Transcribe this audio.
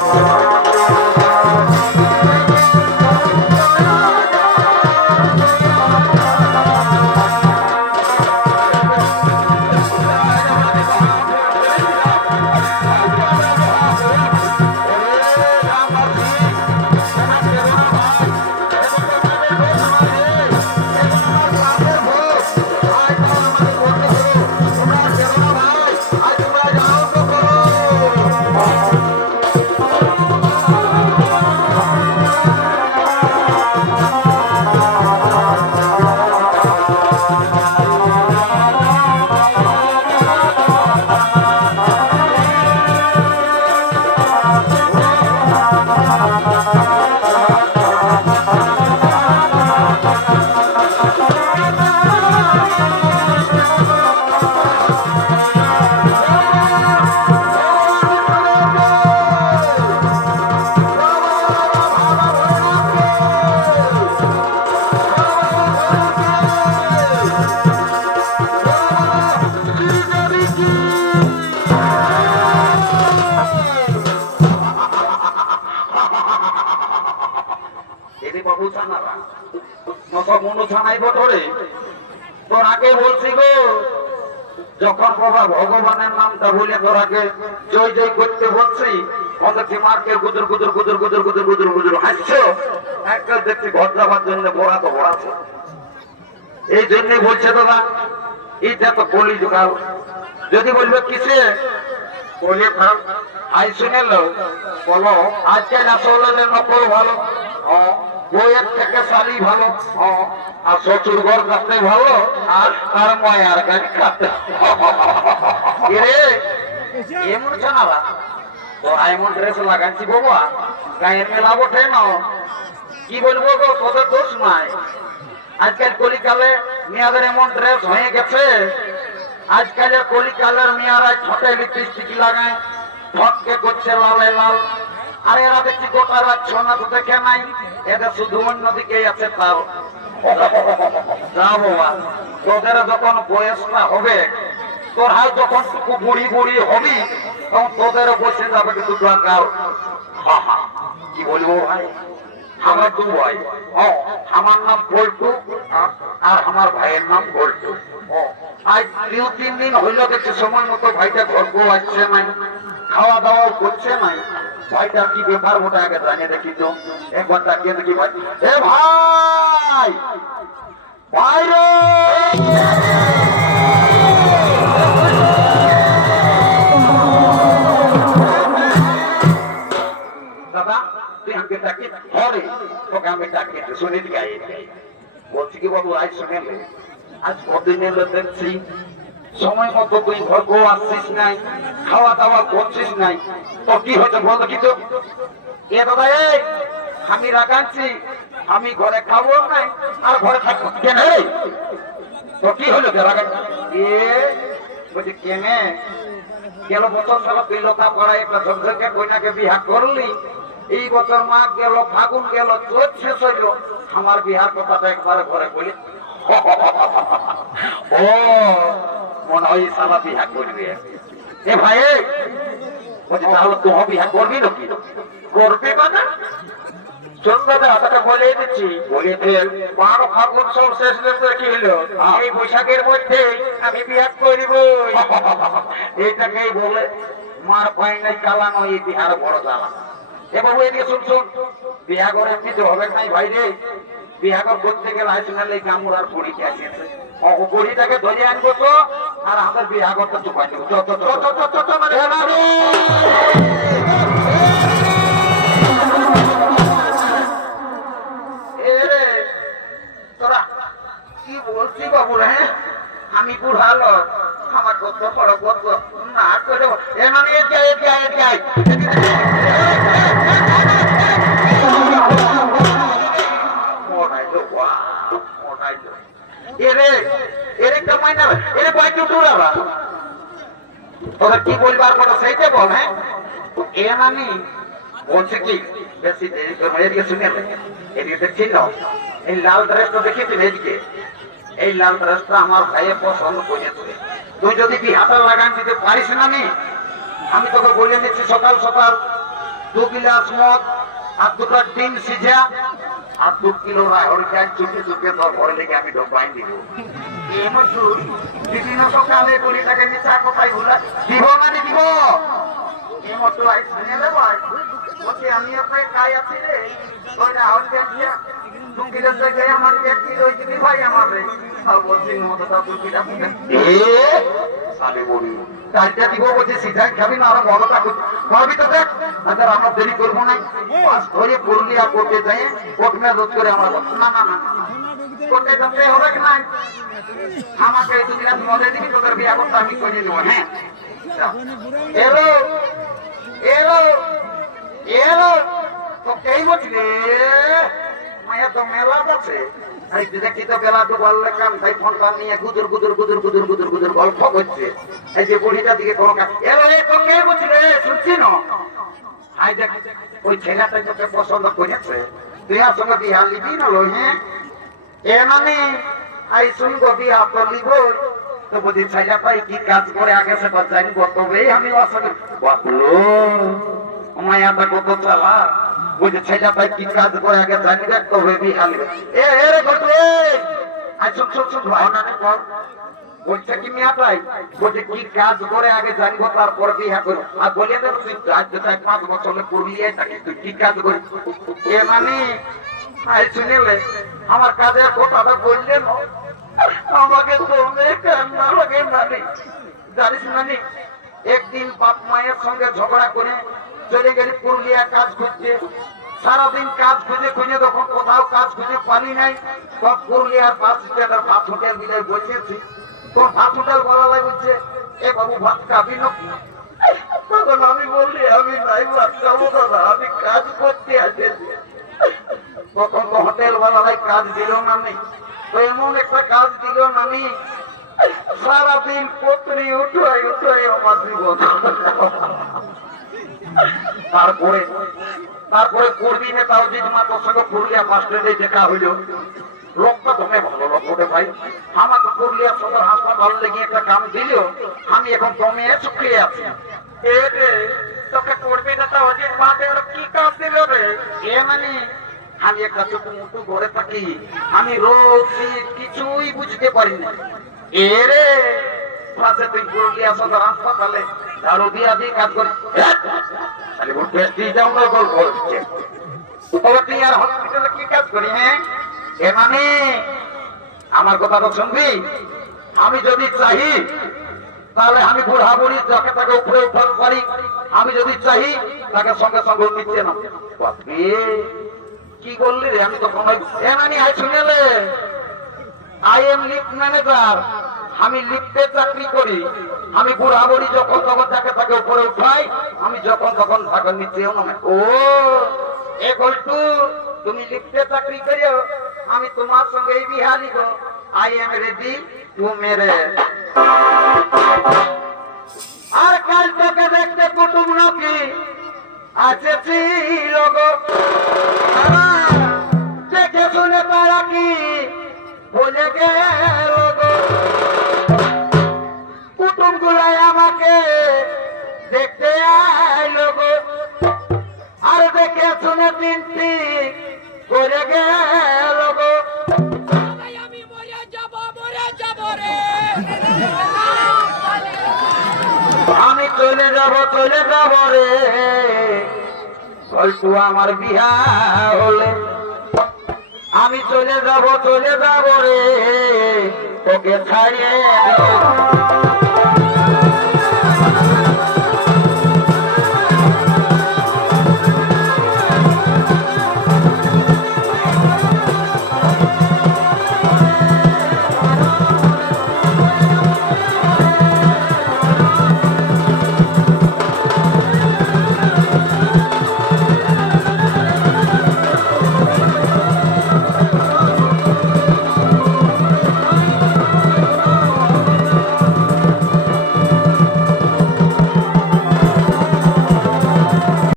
you. যখন বাবা ভগবানের নামটা বলে তোরাকে জয় জয় করতে হাসছো, একটা দেখছি ঘর যাবার জন্য তো এই জন্য বলছে দাদা এইটা তো কলি যদি বলবে কিসে? আই শুনে লো বলো আজকে ভালো? থেকে ভালো। আর ঘর কাটতে ভালো, আর গাড়ি এমন তো ড্রেস লাগাচ্ছি বাবা গায়ের মেলা বটে না। কি বলব গো, তোদের দোষ নাই। আজকাল কলিকালে মেয়াদের এমন ড্রেস হয়ে গেছে আজকালের কলিকালের মেয়ারা ঠোঁটে লিপস্টিক লাগায় ঠককে করছে লালে লাল। আর এরা দেখছি গোটা রাত সোনা তো দেখে নাই এদের শুধু অন্যদিকে আছে তাও। বাবা তোদের যখন বয়সটা হবে তোর হাল যখন টুকু বুড়ি বুড়ি হবি তখন তোদের বসে যাবে কিন্তু দরকার। কি বলব ভাই? আমরা দু ভাই। আমার নাম পল্টু আর আমার ভাইয়ের নাম পল্টু ও, আজ দু তিন দিন হইল দেখছি সময় মতো ভাইটা গল্প আসছে নাই, খাওয়া দাওয়াও করছে নাই। ভাইটা কি ব্যাপার ওটা আগে জানিয়ে দেখি তো, একবার তাকিয়ে দেখি ভাই। এ ভাই! দাদা, তুই আমাকে ডাকি হরে তোকে আমি ডাকি শুনে দিকে বলছি কি বাবু, আজ শুনে। আজ কদিন এলো দেখছি, সময় মতো তুই আসছিস নাই খাওয়া দাওয়া করছিস নাই। তো কি হয়েছে বলতো এ দাদা, এই, আমি আমি ঘরে খাব নাই, আর ঘরে থাকব কেন? তো কি হলো এ, বলছি, কেনে? গেল বছর সাল তুই লোকা পড়ায় একটা কইনাকে বিহা করলি। এই বছর মাঘ গেল, ফাগুন গেল চোখ শেষ হইল আমার বিহার কথাটা একবারে ঘরে বলি। ও মনে হয় সালা বিহা করবি। এ ভাই বলছি তাহলে তুই বিহা করবি নাকি? করবি মানে? চন্দ্রদের হাতটা বলে দিচ্ছি বলে ফেল ফাগুন সব শেষ কি হলো? এই বৈশাখের মধ্যে আমি বিহার করিব এইটাকেই বলে মার পাই নাই কালানো এই বিহার বড় জ্বালা। এ বাবু এদিকে শুন শুন। বিহা করে এমনিতে হবে নাই ভাই রে। বিহা কর করতে গেলে আইসুনালে এই কামড় আর পড়িতে আসিয়েছে ও পড়িটাকে ধরে আনব তো আর আমাদের বিহা করতে চুপাই দেবো মানে কি বলবার কথা সেইটা বল হ্যাঁ? এ নানি বলছে কি, বেশি দেরি শুনে এদিকে দেখছি না এই লাল ড্রেসটা দেখেছেন এদিকে। এই লাল ড্রেসটা আমার ভাইয়ের পছন্দ করেছে তুই যদি বিহাটা লাগান দিতে পারিস না নি আমি তোকে বলে দিচ্ছি সকাল সকাল। দু গিলাস মদ আর দুটো ডিম সিঝা আর দু কিলো চাল চুপে চুপে তোর ঘরে লেগে আমি ঢোকাই দিব বিভিন্ন সকালে বলি তাকে মিথ্যা কথাই বলে? দিব মানে দিব। এমন তো আই শুনে নেব বলছি আমি আপনাকে কাই আছি রে রাহর চাল দিয়া দু জায়গায় আমার এক কিলো দিবি ভাই আমার রে। আর বলছি সালে বলি। চারটা দিব বলছে সিধাই খাবি না আরও মদটা খাবি তো দেখ আচ্ছা আমরা দেরি করব না পাঁচ ধরে পুরুলিয়া কোর্টে যাই কোর্ট মে রোজ করে আমরা না না না কোর্টে যেতে হবে কি নাই আমাকে দু গ্লাস মদে দিবি তোদের বিয়া করতে আমি করে দেবো হ্যাঁ এলো এলো এলো তো কেই তো পছন্দ করেছে। তুই আর বিহা লিবি না লো হ্যাঁ? এ মানে আই শুনব বিহা তো লিব তো বুঝি ছেলেটাই কি কাজ করে আগে সে জানব? তবেই আমি মায়াটা কত চালা। বুঝি ছেলেটাই কি কাজ করে আগে জানবে তবে বিহা লিবে এ এ রে ঘটু আই শুন শুন শুন ভাই। না বলছে কি মেয়াটাই বলছে কি কাজ করে আগে জানব তারপর বিয়া করব আর বলে দেব তুই আজ তো এক পাঁচ বছর পুরুলিয়ায় থাকিস তুই কি কাজ করি এ মানে আই শুনেলে আমার কাজের কথাটা বললেন আমাকে তোমে কান্না লাগে জানিস মানে একদিন বাপ মায়ের সঙ্গে ঝগড়া করে চলে গেলি পুরুলিয়া কাজ করতে সারাদিন কাজ খুঁজে খুঁজে যখন কোথাও কাজ খুঁজে পানি নাই। সব পুরুলিয়ার বাস স্ট্যান্ডের ভাত হোটেল মিলে বসেছি। তোর ভাত হোটেল বলা লাগছে, এ বাবু, ভাত খাবি না? তখন আমি বললি, আমি নাই, ভাত খাব দাদা, আমি কাজ করতে আসেছি। তখন তো হোটেল কাজ দিল না নেই তো এমন একটা কাজ দিল নি। সারাদিন পত্নী উঠোয় উঠোয় আমার জীবন। তারপরে তারপরে করবি না তাও যদি মা তোর সঙ্গে পুরুলিয়া স্ট্যান্ডে দেখা হইল। লোকটা তোমে ভালো লোক ওঠে ভাই। আমাকে পুরুলিয়া সদর হাসপাতাল লেগে একটা কাম দিল। আমি এখন দমে শুকিয়ে আছি। তোকে করবি না তাও যে মা কি কাজ দিল রে? এ মানে আমি একটা ছোট মুটু ঘরে থাকি। আমি রোগ কিছুই বুঝতে পারি না। এ রে তুই পুরুলিয়া সদর হাসপাতালে হ্যাঁ? মানে আমার কথা তো শুনবি? আমি যদি চাই, তাহলে আমি বুড়া বুড়ি যাকে তাকে উপরে উঠাতে পারি আমি যদি চাহি তাকে সঙ্গে সঙ্গে নিচ্ছে না কি বললি রে? আমি তো কোনো মানে আই এম লিফট ম্যানেজার। আমি লিফটে চাকরি করি, আমি বুড়া বুড়ি যখন তখন যাকে তাকে উপরে উঠাই, আমি যখন তখন তাকে নিচেও নামে ও, এ গল্টু তুমি লিফটে চাকরি করিও, আমি তোমার সঙ্গে এই বিহারি গো। I am ready to marry. আর কাল তোকে দেখতে কুটুম নাকি? আছে ছিল গো। চলে যাব চলে যাব রে। বলতু আমার বিয়া হলে আমি চলে যাব চলে যাব রে। তোকে ছাড়িয়ে